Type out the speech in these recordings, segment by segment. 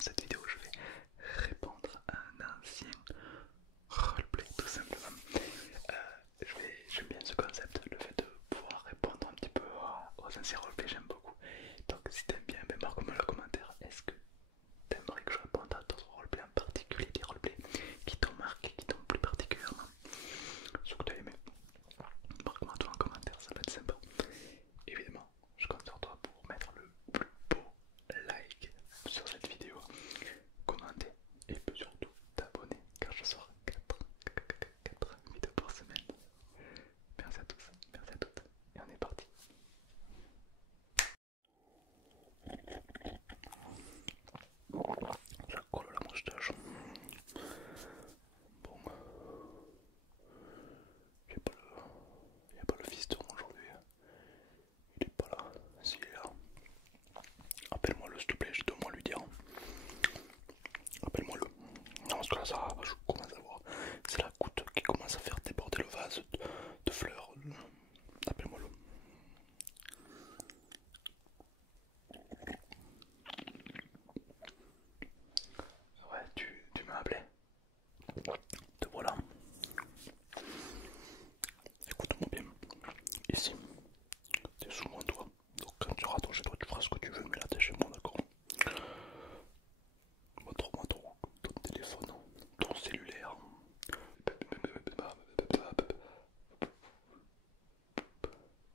cette vidéo, je vais répondre à un ancien roleplay, tout simplement. J'aime bien ce concept, le fait de pouvoir répondre un petit peu aux anciens roleplays, j'aime beaucoup. Donc, si t'aimes bien, ben marque-moi le commentaire. Est-ce que t'aimerais que je réponde à d'autres roleplays en particulier, des roleplays qui t'ont marqué, qui t'ont plu particulièrement, ce que t'as aimé? Marque-moi tout en commentaire, ça va être sympa. Évidemment, je compte sur toi pour mettre le plus beau like sur cette vidéo, commenter et surtout t'abonner car je sors 4 vidéos par semaine. Merci à tous, merci à toutes et on est parti. La colle à la moustache. Bon, il n'y a pas le fiston aujourd'hui. Il est pas là. S'il est là, appelle-moi-le s'il te plaît, je dois moi lui dire. Appelle-moi-le. Non, parce que là, ça, je commence à voir. C'est la goutte qui commence à faire déborder le vase de fleurs. Appelle-moi-le. Ouais, tu m'as appelé. Te voilà. Écoute-moi bien. Ici, t'es sous mon toit. Donc quand tu rentres chez toi, tu feras ce que tu veux, mais là t'es chez moi, d'accord? Montre-moi ton téléphone, ton cellulaire.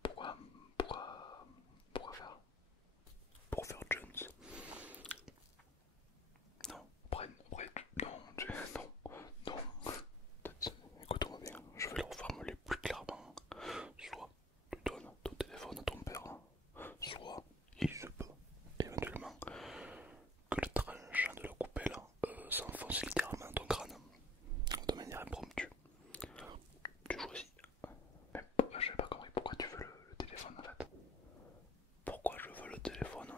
Pourquoi, pourquoi faire? Pour faire Jones. Non, non. Écoute-moi bien, je vais le reformuler plus clairement. Soit tu donnes ton téléphone à ton père, soit il se peut, éventuellement, que le tranchant de la coupelle s'enfonce littéralement dans ton crâne, de manière impromptue. Tu choisis. Mais j'avais pas compris pourquoi tu veux le téléphone en fait. Pourquoi je veux le téléphone?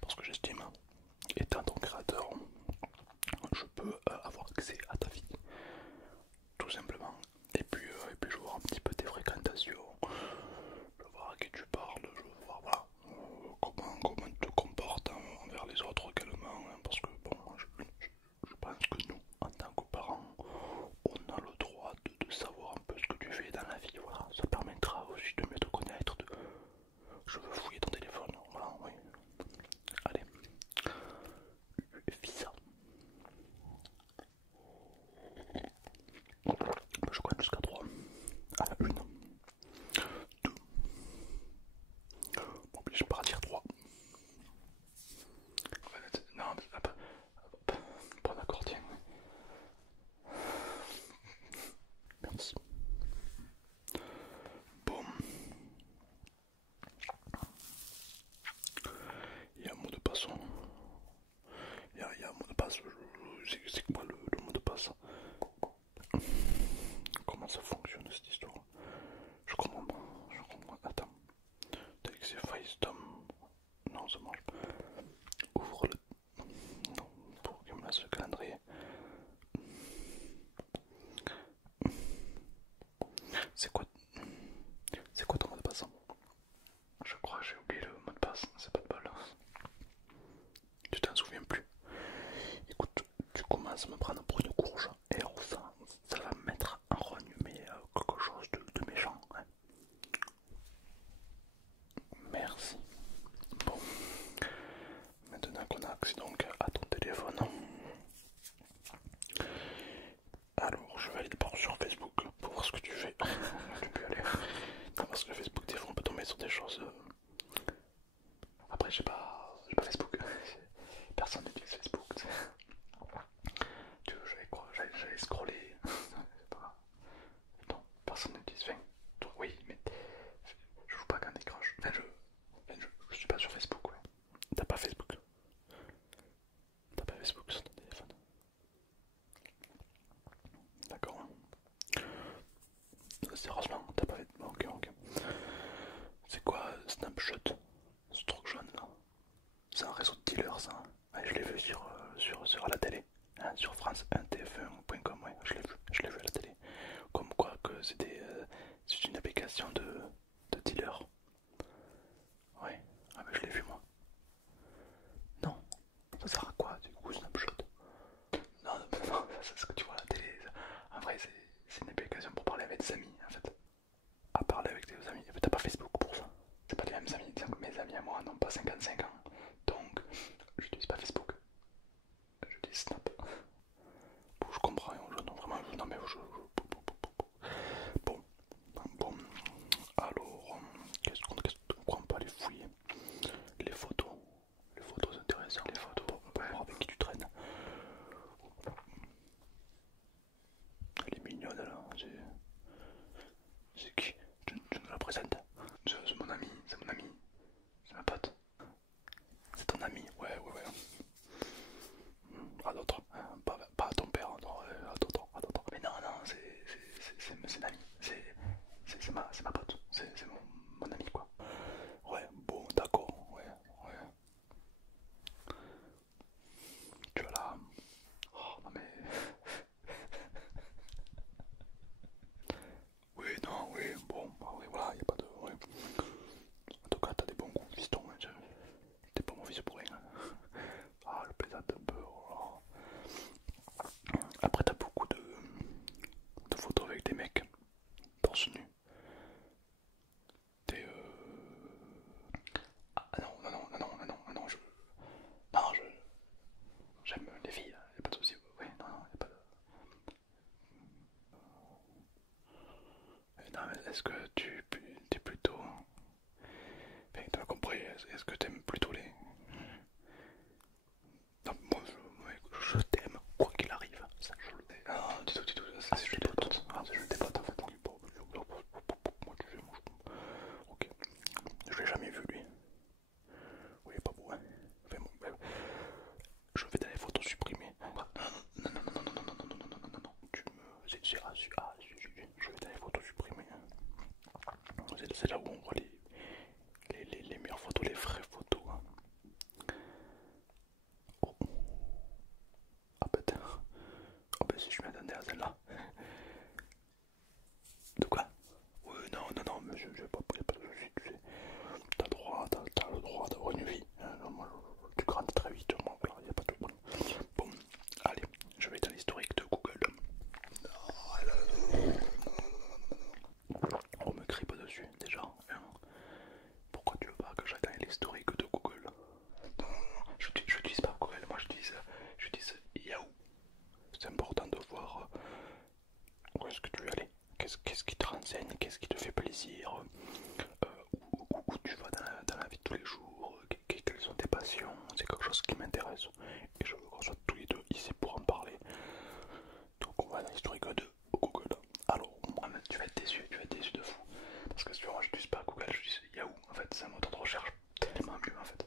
Parce que j'estime, étant ton créateur, je peux avoir accès à ta vie, tout simplement. Et puis je veux voir un petit peu tes fréquentations, je veux voir à qui tu parles, je veux voir voilà, comment tu te comportes envers les autres également, hein, parce que bon, je pense que nous, en tant que parents, on a le droit de savoir un peu ce que tu fais dans la vie, voilà, ça permettra aussi de mieux te connaître, je veux fouiller ton téléphone, voilà, oui. Allez, fais ça. Je compte jusqu'à 3. Ah, 1, 2. Bon, je vais pas dire 3. Non, bon d'accord, tiens. Merci. Bon. Il y a un mot de passe. Il y a un mot de passe. C'est quoi le mot de passe? Comment ça fonctionne cette histoire? Je comprends pas. Attends. T'as dit que c'est FaceTime. Non, ça marche pas. Ouvre le. Non, pour qu'il me laisse le calendrier. C'est quoi ton mot de passe? Je crois que j'ai oublié le mot de passe, c'est pas de bol. Tu t'en souviens plus? Écoute, tu commences à me prendre pour une courge et alors ça va me mettre en rogne, mais quelque chose de méchant. Hein. Merci. Bon, maintenant qu'on a accès donc à ton téléphone, alors je vais aller d'abord sur Facebook pour voir ce que tu fais. Tu peux aller. Non, parce que Facebook, des fois on peut tomber sur des choses. Après, j'ai pas Facebook. Personne n'utilise Facebook. Tu veux, j'allais quoi? J'allais scroller. C'est pas. Non, personne n'utilise. Enfin, toi, oui, mais je joue pas Candy Crush. Je suis pas sur Facebook, ouais. T'as pas Facebook? T'as pas Facebook sur ton téléphone? D'accord. Sérieusement, t'as pas Facebook? Ok. C'est quoi Snapshot? Ce truc jaune là? C'est un réseau de dealers ça. Ouais, je l'ai vu sur la télé. Hein, sur France 1 TF1.com, ouais, je l'ai vu à la télé. Comme quoi que c'est une application de dealer. Ouais, ah, mais je l'ai vu moi. Non, ça sert à quoi? ce que tu vois à la télé. En vrai, c'est une application pour parler avec des amis en fait. À parler avec tes amis. T'as pas Facebook pour ça. C'est pas les mêmes amis. Disons que mes amis à moi n'ont pas 55 ans. Donc, j'utilise pas Facebook. J'utilise Snap. Bon, je comprends, non, vraiment, non mais bon, bon, alors, pourquoi on peut aller fouiller les photos? Les photos c'est intéressant, les photos, on va voir avec qui tu traînes. Elle est mignonne là, c'est qui? Tu nous la présentes? C'est mon ami, c'est mon ami, c'est ma pote. C'est ton ami, ouais, ouais, ouais. À d'autres, hein, pas à ton père, non, à d'autres, à d'autres. Mais non, non, c'est un ami, c'est ma pote, c'est mon ami quoi. Ouais, bon, d'accord, ouais, ouais. Tu vas là. Oh, non mais. Oui, non, oui, bon, bah oui, voilà, y a pas de. Ouais. En tout cas, t'as des bons goûts, fiston, hein, t'es pas mauvais pour rien. Ah, le plaisir de beurre. Après, t'as beaucoup de photos avec des mecs torse nu. T'es. Ah non, non, non, non, non, non, non, non, non, j'aime les filles, y'a pas de soucis. Oui, non, non, y'a pas de. Non, mais est-ce que tu es plutôt. Enfin, t'as compris, est-ce que t'aimes plutôt les. Non, moi je t'aime, quoi qu'il arrive. Ça, je le sais. Non, du tout, c'est juste des potes. Ah, c'est juste des potes en fait. Ok, bon, moi tu sais, moi je. Ok. Je l'ai jamais vu lui. Oui, pas beau, hein. Enfin, bon, je vais dans les photos supprimées. Non, non, non, non, non, non, non, non, non, non, non, non, non, non. Tu me. C'est rassuré. Ah, je vais dans les photos supprimées. C'est là où on voit les meilleures photos, les vraies photos. Hein. Oh. Ah peut-être. Oh ben si je m'attendais à celle-là. De quoi? Oui, non, non, non, mais je vais pas, y a pas de soucis, tu sais. T'as le droit d'avoir une vie. Hein, non, moi, tu grandis très vite, moi, il n'y a pas de problème. Bon, allez, je vais dans l'historique de Google. On me crie pas dessus, déjà. Hein. Pourquoi tu veux pas que j'aille dans l'historique de Google? Non, je n'utilise pas Google, moi j'utilise Yahoo. C'est important de voir où est-ce que tu veux aller, qu'est-ce qui te renseigne, qu'est-ce qui te fait plaisir, où tu vas dans la vie de tous les jours, quelles sont tes passions, c'est quelque chose qui m'intéresse et je veux qu'on soit tous les deux ici pour en parler. Donc on va dans l'historique de Google. Alors, tu vas être déçu de fou. Parce que moi je n'utilise pas Google, je j'utilise Yahoo. En fait, c'est un moteur de recherche tellement mieux en fait.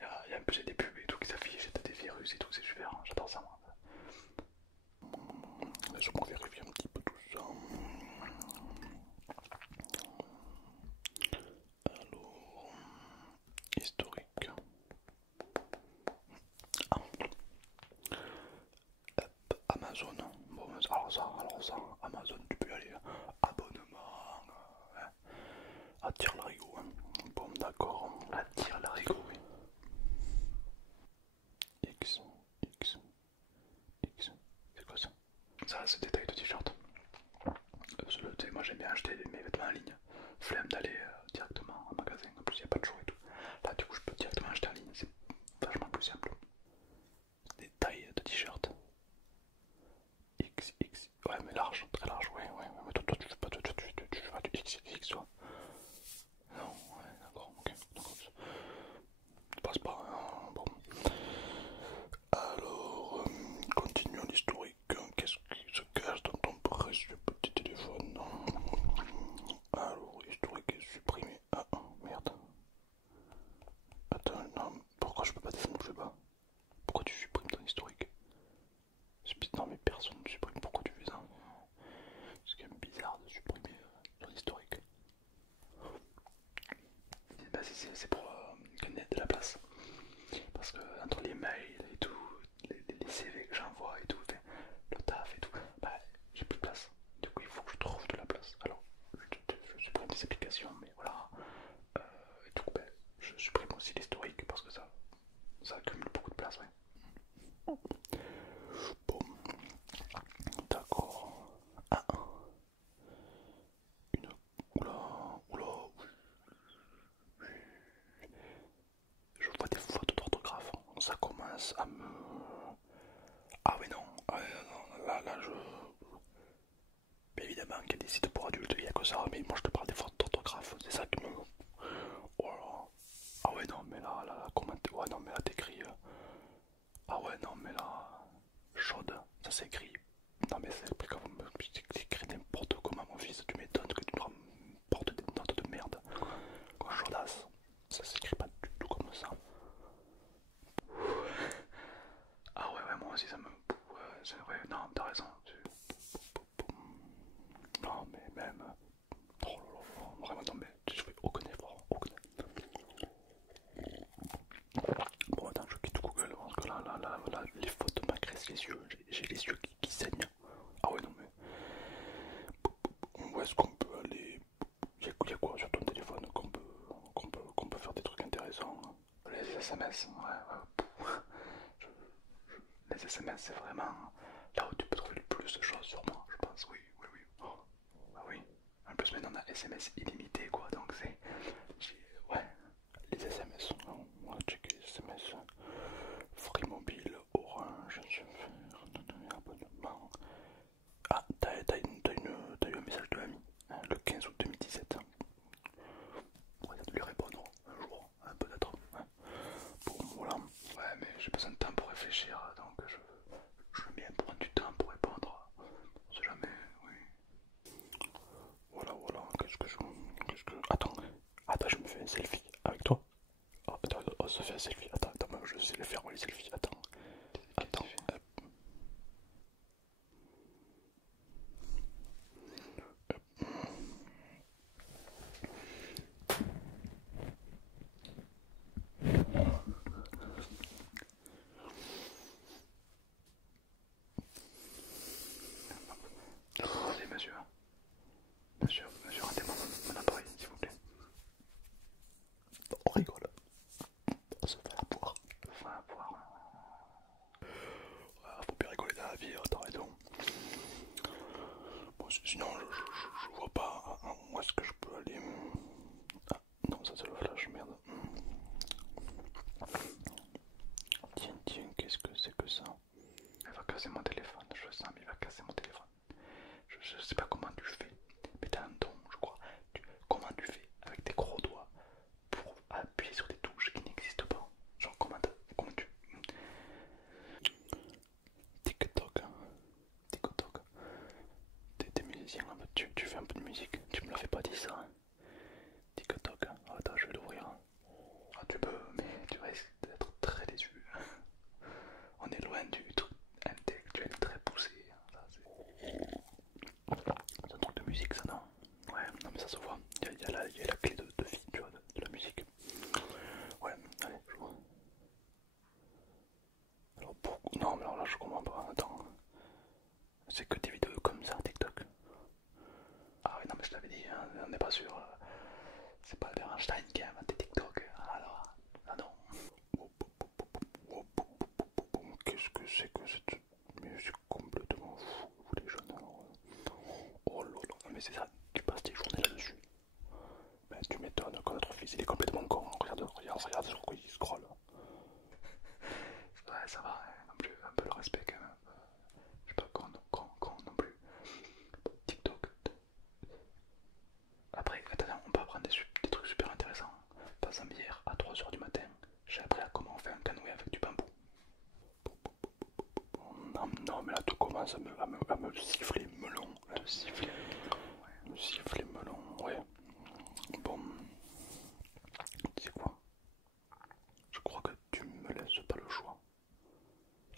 Il y a un peu des pubs et tout qui s'affichent, des virus et tout, c'est super, hein, j'adore ça moi. Laisse-moi vérifier un petit peu tout ça. Alors, historique. Ah, Amazon. Bon, alors ça, Amazon, tu peux y aller. Abonnement. Hein. Attire l'arigot. Hein. Bon, d'accord. Attire l'arigot, oui. X, X, X. C'est quoi ça? Ça, c'est détail de t-shirt. Moi j'aime bien acheter mes vêtements en ligne. Flemme d'aller directement en magasin. En plus, il n'y a pas de choix et tout. Là, du coup, je peux directement acheter en ligne. C'est vachement plus simple. Des tailles de t-shirt. X, X. Ouais, mais large, très large. Ouais, ouais. Mais toi tu fais pas, tu fais pas du X, X, toi. Non, ouais, d'accord, ok. Donc, ça passe pas. Hein, bon. Alors, continuons l'historique. Qu'est-ce qui se cache dans ton précieux petit téléphone? Alors, historique est supprimé. Ah, merde. Attends, non, pourquoi je peux pas descendre plus bas? Pourquoi tu supprimes ton historique? Non, mais personne ne supprime. Pourquoi tu fais ça? C'est quand même bizarre de supprimer ton historique. Bah, c'est pour gagner de la place. Parce que entre les mails et tout, les CV que j'envoie et tout, le taf et tout, bah j'ai plus de place. Du coup, il faut que je trouve de la place. Alors, je supprime des applications, mais voilà. Et du coup, bah, je supprime aussi l'historique parce que ça accumule beaucoup de place, ouais. Bon, commence à me... Ah oui non, là je... Bien évidemment qu'il y a des sites pour adultes, il n'y a que ça, mais moi je te parle des fautes d'orthographe, c'est ça qui me... Oh là. Ah ouais non mais là, comment... Ouais non mais là t'écris... Ah ouais non mais là... Chaude, ça s'écrit... Non mais c'est plus comme... T'écris n'importe comment mon fils, tu m'étonnes que tu me rapportes des notes de merde. Quoi, chaudasse, ça s'écrit pas du tout comme ça. Ah ouais moi aussi ça me... Ouais, non t'as raison. Non mais même... Oh là là, vraiment non mais je fais aucun effort, aucun. Bon attends, je quitte Google parce que là les fautes m'agressent les yeux, j'ai les yeux qui saignent. Ah ouais non mais... Où est-ce qu'on peut aller? Il y a quoi sur ton téléphone qu'on peut faire des trucs intéressants? Les SMS, ouais. Les SMS c'est vraiment là où tu peux trouver le plus de choses sur moi, je pense, oui. Oh, bah oui. En plus maintenant on a SMS illimité quoi, donc c'est... Ouais, les SMS, on va checker les SMS. Free Mobile, Orange, abonnement. Ah, t'as eu un message de l'ami, hein, le 15 août 2017. On va lui répondre un jour, hein, peut-être. Hein. Bon, voilà. Ouais, mais j'ai besoin de temps pour réfléchir, donc je veux bien prendre du temps pour répondre. On sait jamais, oui. Voilà, Attends, je me fais un selfie avec toi. Oh, attends, on se fait un selfie. Attends, moi je sais le faire, moi les selfies. Attends. Allez, monsieur, rendez-moi mon appareil, s'il vous plaît. On rigole, on se fait à boire. Faut bien rigoler dans la vie, t'as raison. Bon, sinon, je vois pas où est-ce que je peux aller. Ah, non, ça c'est le flash, merde. Tiens, qu'est-ce que c'est que ça? Il va casser mon téléphone, je sens, il va casser mon téléphone. Je sais pas comment tu fais, mais t'as un don, je crois. Comment tu fais avec tes gros doigts pour appuyer sur des touches qui n'existent pas? Genre, comment tu... TikTok, hein. TikTok. T'es musicien, tu fais un peu de musique. Tu me l'avais pas dit ça, hein. TikTok, hein. Attends, je vais l'ouvrir. Ah, tu peux, mais tu risques d'être très déçu. On est loin du truc intellectuel très poussé. C'est un truc de musique, ça, non? Ouais, non, mais ça se voit. Il y a la clé de vie, tu vois, de la musique. Ouais, allez, je vois. Alors, non, mais alors là, je comprends pas. Attends. C'est que des vidéos comme ça, TikTok. Ah oui, non, mais je t'avais dit, hein, on n'est pas sûr. C'est pas Albert Einstein qui a inventé TikTok. Alors, ah non. Qu'est-ce que c'est que cette musique complètement fou, vous les jeunes? Oh là là, mais c'est ça, tu passes tes journées là-dessus. Ben, tu m'étonnes que notre fils il est complètement con. Regarde sur quoi il scroll. Ouais, ça va, hein, un peu le respect quand même. Je suis pas con non plus. TikTok. Après, attends, on peut apprendre des trucs super intéressants. Par exemple, hier à 3h du matin, j'ai appris à comment on fait un canoë avec du bambou. Non, mais là tu commences à me siffler melon. Me siffler melon, ouais. Bon, tu sais quoi? Je crois que tu me laisses pas le choix.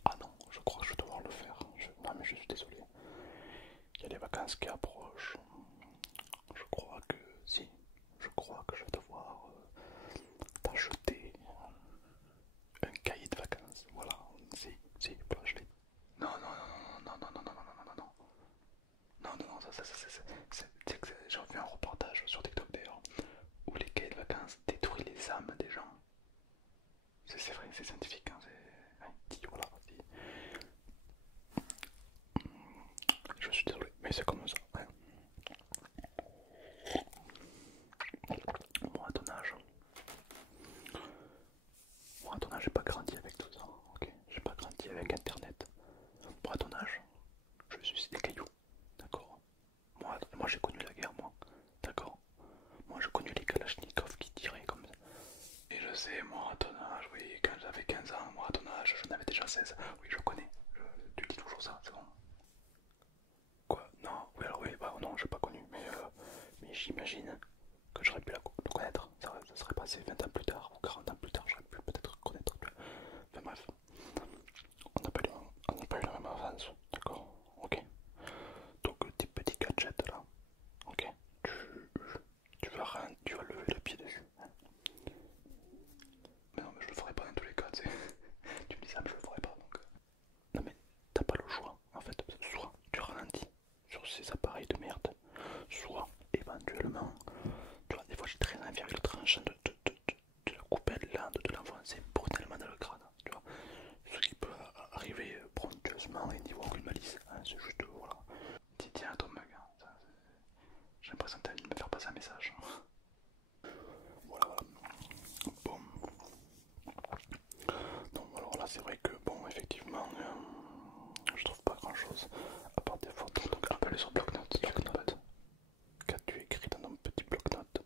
Ah non, je crois que je vais devoir le faire. Non mais je suis désolé. Il y a les vacances qui approchent. Je crois que si. Je crois que je vais devoir t'acheter un cahier de vacances. Voilà, si, bah, je l'ai. Non. Non, ça, c'est que j'ai revu un reportage sur TikTok d'ailleurs, où les cahiers de vacances détruisent les âmes des gens. C'est vrai, c'est scientifique, hein, voilà, je suis désolé, mais c'est comme ça, ouais. Moi à ton âge, j'ai pas grandi avec tout ça, ok. c'est juste, voilà. Dis tiens à ton mug, hein. J'ai l'impression que t'as envie de me faire passer un message. Voilà, voilà. Bon. Donc alors là c'est vrai que bon effectivement je trouve pas grand chose à part des photos. Donc un peu sur bloc-notes. Qu'as-tu écrit dans ton petit bloc-notes?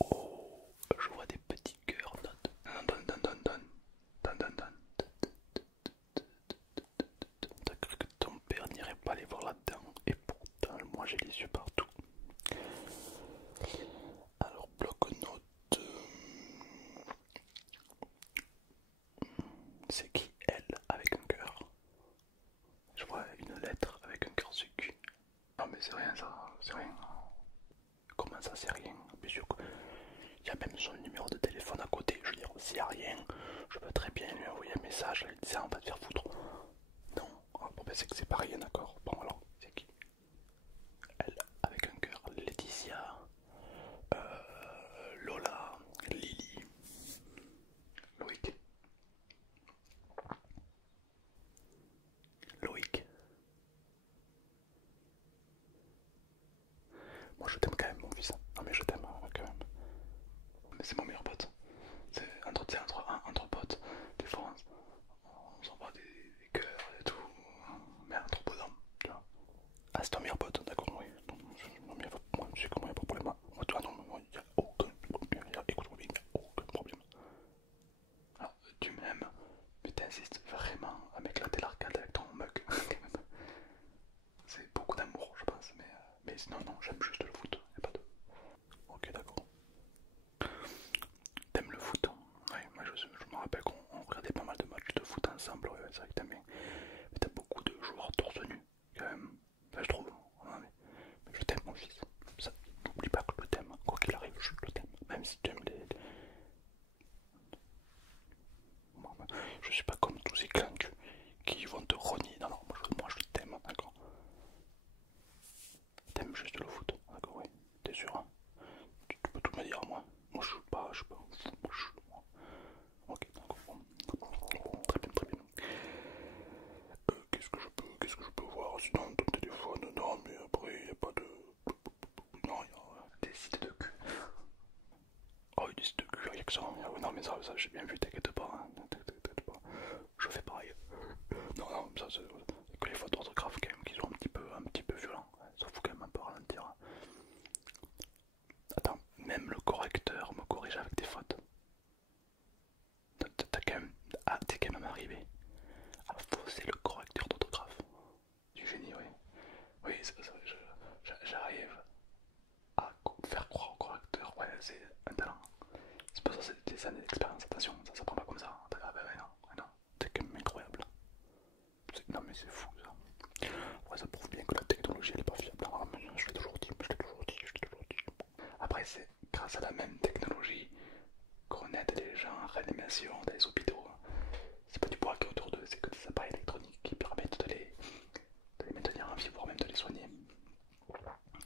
Oh, je vois des petits cœurs. Notes. T'as cru que ton père n'irait pas les voir là-dedans, et pourtant moi j'ai les yeux partout. Alors bloc-notes, c'est qui elle avec un cœur? Je vois une lettre avec un cœur sur le cul. Non mais c'est rien ça, c'est rien. Comment ça c'est rien? Bien sûr qu'il y a même son numéro de téléphone à côté. Je veux dire, s'il n'y a rien, je peux très bien lui envoyer un message, lui disant on va te faire foutre. Non, ah, bon ben c'est que c'est pas rien d'accord. Bon alors, c'est qui? Elle avec un cœur. Laetitia, Lola, Lily, Loïc. Loïc. Moi je t'aime quand même mon fils. Non mais je t'aime quand même. Mais c'est mon meilleur pote. C'est entre potes. Des fois on s'envoie des cœurs et tout. Mais entre potes, tu vois. Ah c'est ton meilleur pote, d'accord, oui. Non, mais moi je sais comment il n'y a pas de problème. Moi toi non, il n'y a aucun problème. Écoute-moi bien, il n'y a aucun problème. Alors tu m'aimes, mais t'insistes vraiment à m'éclater l'arcade avec ton mug. C'est beaucoup d'amour je pense, mais sinon non, j'aime juste le foot, y a pas de... Ok d'accord. T'aimes le foot? Oui, moi je me rappelle qu'on regardait pas mal de matchs de foot ensemble, ouais, c'est vrai que t'aimes bien. Mais t'as beaucoup de joueurs torse nu, quand même. Enfin, je trouve. Ouais, mais je t'aime mon fils. Ça, n'oublie pas que je t'aime. Quoi qu'il arrive, je t'aime. Même si tu aimes les... Je suis pas comme tous ces clans qui vont te renier. Non, non, moi je t'aime, d'accord. T'aimes juste le foot, d'accord, oui. T'es sûr, hein? Tu peux tout me dire, moi. Moi je suis pas fou, moi je suis... Ok, d'accord. Bon, très bien, très bien. Qu'est-ce que je peux voir sinon ton téléphone? Non, mais après, il n'y a pas de... Non, il y a des sites de cul. Oh, des sites de cul, il y a que ça. Ah ouais, non, mais ça j'ai bien vu, t'inquiète pas, hein. T'inquiète pas. Je fais pareil. Non, non, ça c'est que les fautes d'orthographe quand même qui sont un petit peu violents. Ça faut quand même un peu ralentir. Attends, même le correcteur me corrige avec des fautes. T'as quand même... Ah, t'es quand même arrivé à fausser le correcteur d'orthographe. Du génie, oui. Oui, j'arrive à faire croire au correcteur. Ouais, c'est un talent. C'est pas ça, c'est des années d'expérience. Attention, ça s'apprend pas comme ça. Ah bah ouais, non, ouais, non. T'es quand même incroyable. Non mais c'est fou ça. Ouais, ça prouve bien que la technologie elle est pas fiable. Ah, mais je l'ai toujours dit, Après c'est grâce à la même technologie qu'on aide les gens en réanimation dans les hôpitaux. C'est pas du bois qui est autour d'eux, c'est que des appareils électroniques qui permettent de les maintenir en vie, voire même de les soigner.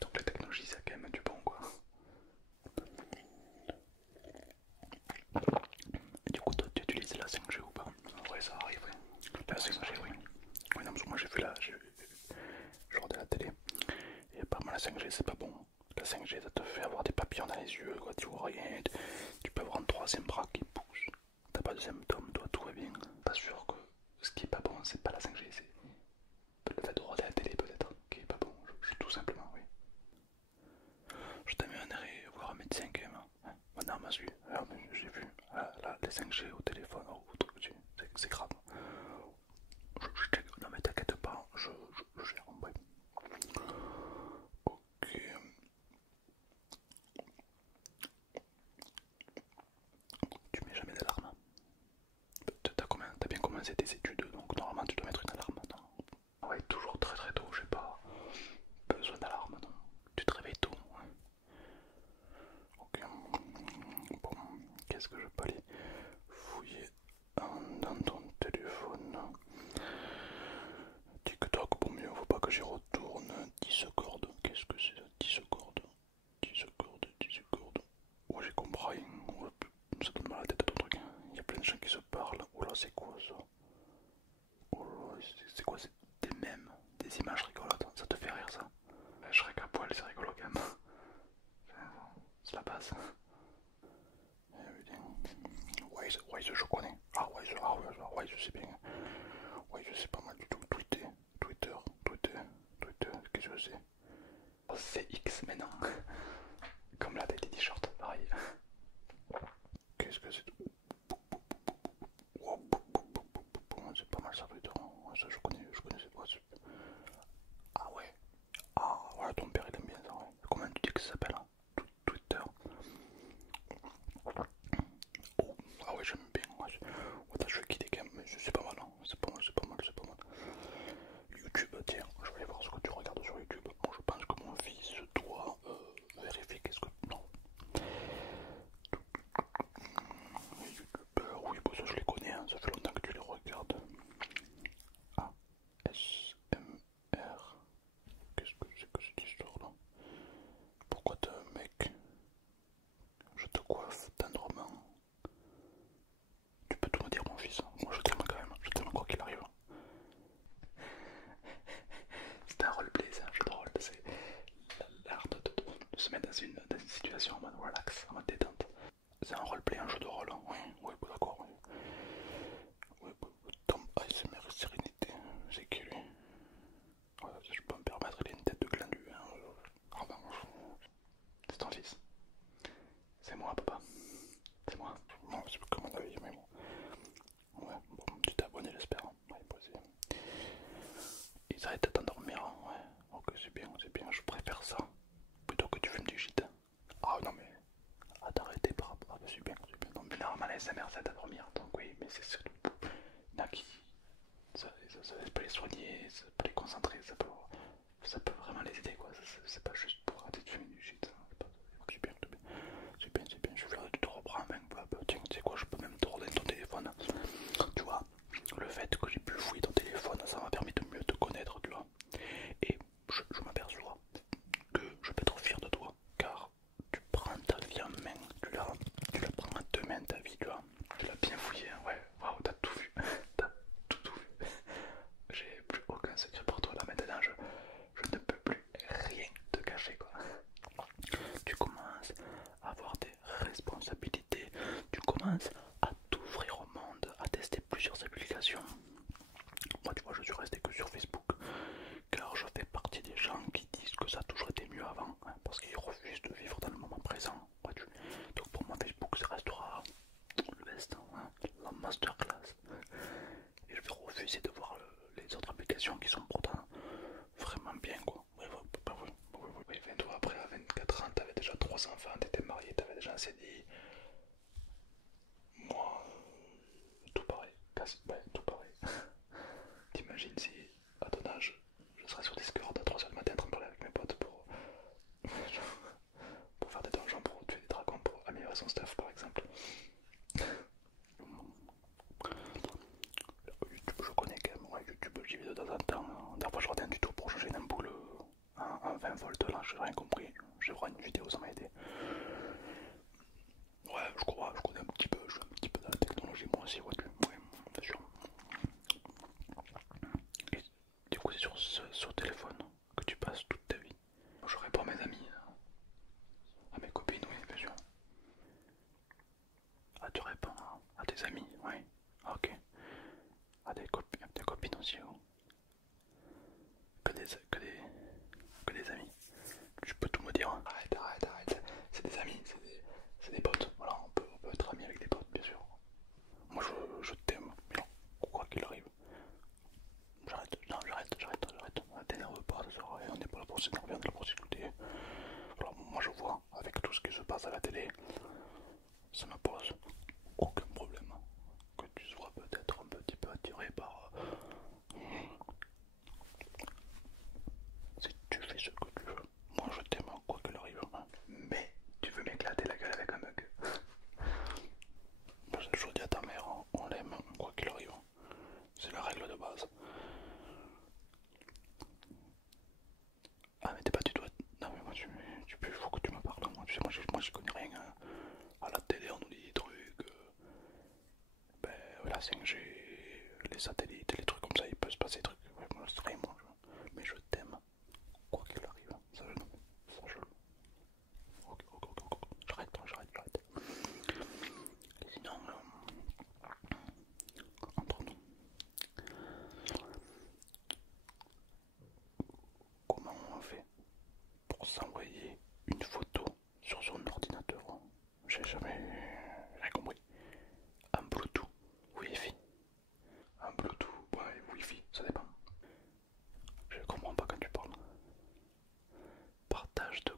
Donc la technologie c'est quand même du bon quoi. Et du coup toi tu utilises la 5G ou pas? Ouais ça arrive, oui. La 5G oui. Oui non parce que moi j'ai vu je regardais la télé. Et apparemment la 5G c'est pas bon. La 5G ça te fait avoir des papillons dans les yeux, quoi, tu vois rien. Tu peux avoir un troisième bras qui pousse. T'as pas de symptômes, toi tout va bien. Pas sûr que ce qui est pas bon c'est pas la 5G, c'est le fait de regarder la télé peut-être qui est pas bon. Tout simplement, oui. Je t'amènerai voir un médecin quand même. Hein. Madame m'a suivi. J'ai vu les 5G au téléphone, c'est grave. Non mais t'inquiète pas, je gère. Ouais. Ok. Tu mets jamais d'alarme. T'as bien commencé tes études, donc normalement tu dois mettre une alarme, non? Ah ouais, toujours très très tôt, j'ai pas besoin d'alarme, non. Tu te réveilles tôt, ouais. Ok. Bon, qu'est-ce que je peux aller fouiller dans ton téléphone? TikTok, bon mieux, faut pas que j'y retourne. 10 secondes, qu'est-ce que c'est ça? 10 secondes, 10 secondes, 10 secondes. Oh j'ai compris, ça donne mal à la tête à ton truc. Il y a plein de gens qui se parlent. Oh là c'est quoi ça? Oh là C'est quoi? C'est des mèmes, des images rigolotes, ça te fait rire ça? Shrek à poil, c'est rigolo quand même. C'est la base. Wise, je connais. Ah, Wise, je sais bien. Wise, je sais pas mal du tout. Twitter, qu'est-ce que c'est? Oh, c'est X maintenant. Comme la taille des t-shirts, pareil. Qu'est-ce que c'est? C'est pas mal ça, Twitter. Ouais, ça, je connaissais pas. Ah ouais. Ah ouais, ton père il aime bien ça, ouais. Comment tu dis que ça s'appelle, hein? Twitter. Oh, ah ouais, j'aime bien. Ouais, je suis quitté quand même, mais c'est pas mal, hein. C'est pas mal. YouTube, tiens, je vais aller voir ce que tu regardes sur YouTube. Bon, je pense que mon fils doit vérifier qu'est-ce que. Non. Les youtubeurs, oui, bon, ça je les connais, hein. Ça fait longtemps que tu les regardes. Ah, SMR. Qu'est-ce que c'est que cette histoire-là? Pourquoi t'es un mec? Je te coiffe tendrement. Tu peux tout me dire, mon fils. Moi, je t'aime quand même. Je t'aime quoi qu'il arrive. C'est un roleplay, c'est un jeu de rôle. C'est l'art de se mettre dans une situation en mode relax, en mode détente. C'est un roleplay, un jeu de rôle. Hein. Oui, d'accord. Oui. Oui, Tom ASMR Sérénité. C'est qui lui? Ouais, je peux me permettre, il a une tête de glandu. Hein. En revanche, c'est ton fils. C'est moi, papa. C'est moi. Non, c'est pas comme mon avis, mais bon. Ouais, bon, tu t'es abonné, j'espère. Ouais, ils arrêtent de t'endormir. Hein. Ouais, ok, c'est bien. Je préfère ça plutôt que tu fumes du shit. Ah non, mais. Ah, t'arrêter par rapport. Ah, bah, c'est bien. Non, mais normalement, la SMR, ça aide à dormir. Donc, oui, mais c'est surtout. Il y en a qui. Ça peut les soigner, ça peut les concentrer, ça peut vraiment les aider, quoi. C'est pas juste pour arrêter de fumer du shit. C'est bien. Je vais te reprendre même. Tiens, tu sais quoi, je peux même te redonner ton téléphone. Tu vois, le fait que j'ai pu fouiller ton téléphone, ça m'a permis de mieux te connaître, tu vois. Et je m'aperçois que je peux être fier de toi, car tu prends ta vie en main, tu la prends à deux mains ta vie, tu vois. Tu l'as bien fouillé, hein, ouais, waouh, t'as tout vu, t'as tout vu. J'ai plus aucun secret pour toi là maintenant, je ne peux plus rien te cacher, quoi. Tu commences à avoir des responsabilités, tu commences à t'ouvrir au monde, à tester plusieurs applications. Moi, tu vois, je suis resté que sur Facebook, car je fais partie des gens qui disent que ça a toujours été mieux avant, hein, parce qu'ils refusent de vivre dans le moment présent. Donc pour moi, Facebook, ça restera le best, hein, la masterclass. Et je vais refuser de voir les autres applications qui sont pourtant vraiment bien, quoi. Oui, toi après, à 24 ans, t'avais déjà 3 enfants, t'étais marié, t'avais déjà un CDI. Moi, tout pareil, tout pareil. T'imagines si, à ton âge, je serais sur Discord à 3h du matin en train de parler avec mes potes pour faire des donjons, pour tuer des dragons, pour améliorer son stuff par exemple. YouTube, je connais quand même, ouais, YouTube, j'y vais de temps en temps. D'ailleurs, je regarde un tuto pour changer une ampoule en 20 volts, là, j'ai rien compris. Je vais voir une vidéo, ça m'a aidé. Ouais, je connais un petit peu, je suis un petit peu dans la technologie, moi aussi, ouais, bien sûr. Et du coup, c'est sur ce téléphone que tu passes toute ta vie. Je réponds à mes amis, à mes copines, oui, bien sûr. Ah, tu réponds à tes amis, oui. Ok. À tes copines aussi, oh. Que des amis. Tu peux tout me dire. Hein. Arrête. C'est des amis, c'est des potes. Voilà, on peut être amis avec des potes, bien sûr. Moi, je t'aime, mais quoi qu'il arrive. J'arrête. T'énerve pas, ça sert à rien, on n'est pas là pour s'énerver, on est là pour s'écouter. Alors, moi, je vois, avec tout ce qui se passe à la télé, ça me pose aucun problème que tu sois peut-être un petit peu attiré par. Si tu fais ce que tu veux, moi je t'aime quoi qu'il arrive. Hein. Mais tu veux m'éclater la gueule avec un mug. J'ai toujours dit à ta mère, hein, on l'aime quoi qu'il arrive. C'est la règle de base. Ah mais t'es pas du tout. Non mais moi il faut que tu me parles. Moi, tu sais, moi je connais rien. Hein. À la télé on nous dit des trucs. Ben la 5G, les satellites, les trucs comme ça il peut se passer des trucs. Ouais, moi, c'est vrai, moi, mais je t'aime, quoi qu'il arrive. Ça, non, ça je. Ok, ok, ok, ok. J'arrête. Sinon, entre nous, comment on fait pour s'envoyer une photo sur son ordinateur? J'ai jamais rien compris. Un Bluetooth, Wi-Fi. Un Bluetooth, ouais, Wi-Fi, ça dépend. Je comprends pas quand tu parles. Partage de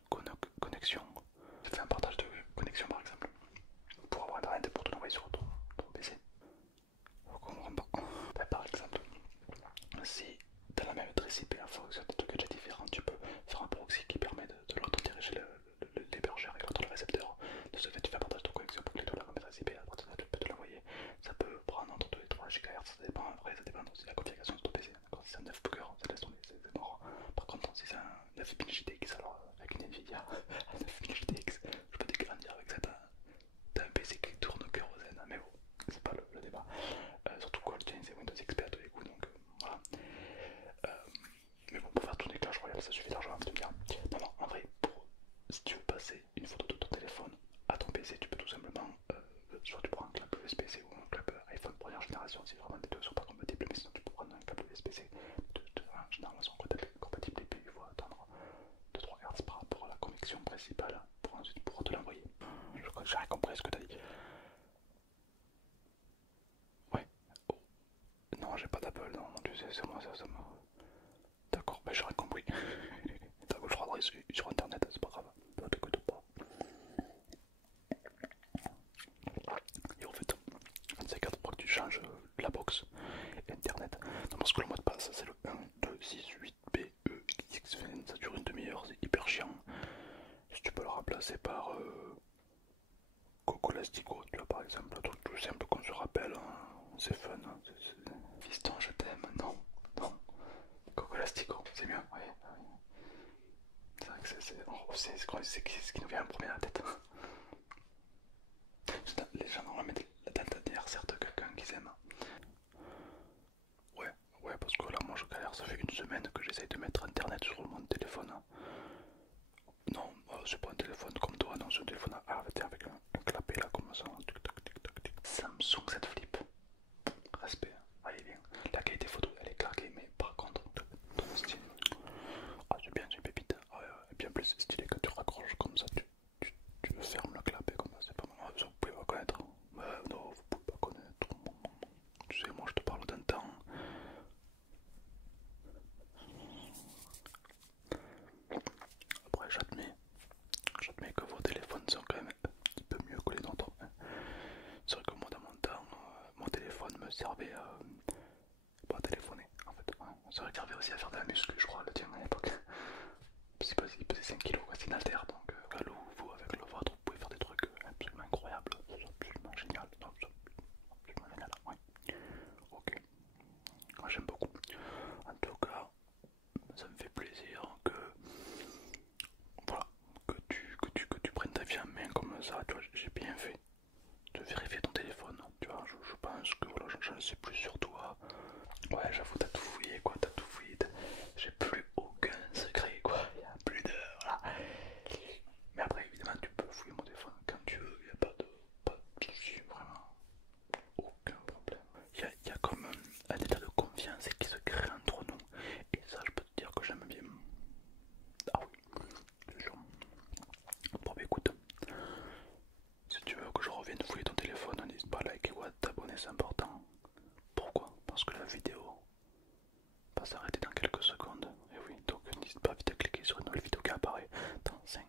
connexion. Tu fais un partage de connexion par exemple pour avoir internet et pour te l'envoyer sur ton PC. Je comprends pas. Ben, par exemple, si tu as la même adresse IP en fonction de trucs déjà différents, tu peux faire un proxy qui permet de l'autre diriger l'hébergeur et l'autre le récepteur. De ce fait, tu fais un partage de connexion pour que les deux la même adresse IP, après tu peux te l'envoyer. Ça peut prendre entre 2 et 3 GHz, ça dépend. Après, ça dépend aussi de la configuration de ton PC. Si c'est un 9 Booker, ça laisse tomber, c'est mort. Par contre, si c'est un 9000 GTX, alors avec une Nvidia, un 9000 GTX, je peux te garantir avec ça, t'as un PC qui tourne au kérosène, mais bon, c'est pas le débat. Surtout quoi, le tien c'est Windows XP à tous les coups, donc voilà. Mais bon, pour faire tourner Clash Royale, ça suffit largement de te dire. Non, en vrai, si tu veux passer une photo de ton téléphone à ton PC, tu peux tout simplement, soit tu prends un câble USB-C ou un câble iPhone première génération, si vraiment les deux sont pas compatibles, mais sinon tu peux prendre un câble USB-C, généralement sont compatibles et puis il faut attendre 2-3 Hz par rapport à la connexion principale pour ensuite pouvoir te l'envoyer. Je crois que j'ai rien compris ce que tu as dit. Ouais. Oh. Non, j'ai pas d'Apple, non, tu sais, c'est moi, ça me. D'accord, bah j'ai rien compris. T'as le droit de sur internet, c'est pas grave. T'écoutes pas. Et en fait, c'est 4 pour que tu changes la box internet. Non, parce que le mot de passe, c'est le 1, 2, 6, 8, B, E, X, ça dure une demi-heure, c'est hyper chiant. Si tu peux le remplacer par Coco Lastico, tu vois, par exemple, un truc tout simple qu'on se rappelle, hein, c'est fun. Hein, Fiston, je t'aime, non, non. Coco Lastico, c'est mieux, oui. C'est vrai que c'est ce qui nous vient en premier à la tête. Les gens vont mettre la date d'anniversaire de quelqu'un qu'ils aiment. Ouais, parce que là, moi je galère, ça fait une semaine que j'essaye de mettre internet sur mon téléphone. Non, c'est pas un téléphone comme toi, non, c'est un téléphone avec un clapet là, comme ça. Samsung Z Flip. Respect, allez bien. La qualité photo, elle est claquée, mais par contre, trop stylé. Ah, c'est bien, c'est une pépite. Ah, ouais, et bien plus stylé que tu raccroches comme ça, tu fermes le clapet comme ça, c'est pas mal. Ah, ça, vous pouvez pas connaître. Non, vous pouvez pas connaître. Tu sais, moi je te parle d'un temps. Après, j'admets que vos téléphones sont quand même un petit peu mieux que les nôtres. Hein. C'est vrai que moi, dans mon temps, mon téléphone me servait pas à téléphoner en fait. Ouais. Ça servait aussi à faire de la muscu, je crois, le tien à l'époque. Il pesait 5 kilos, c'est une haltère, donc vous, avec le vôtre, vous pouvez faire des trucs absolument incroyables, c'est absolument génial. Non, absolument génial, ouais. Ok, moi j'aime beaucoup. En tout cas, ça me fait plaisir que voilà, que tu prennes ta vie en main comme ça, tu vois, j'ai bien fait de vérifier ton téléphone, tu vois, je pense que voilà, j'en sais plus sur toi. Ouais, j'avoue, t'as tout fouillé, quoi, t'as tout fouillé, j'ai plus aucun secret, quoi, y a plus de... Voilà. Mais après, évidemment, tu peux fouiller mon téléphone quand tu veux, y a pas de soucis, vraiment, aucun problème. Y a comme un état de confiance qui se crée entre nous, et ça, je peux te dire que j'aime bien. Ah oui, c'est sûr. Bon, bah écoute, si tu veux que je revienne fouiller ton téléphone, n'hésite pas à liker ou à t'abonner, c'est important. Pourquoi? Parce que la vidéo va s'arrêter dans quelques secondes. Et oui, donc n'hésite pas vite à cliquer sur une nouvelle vidéo qui apparaît dans 5,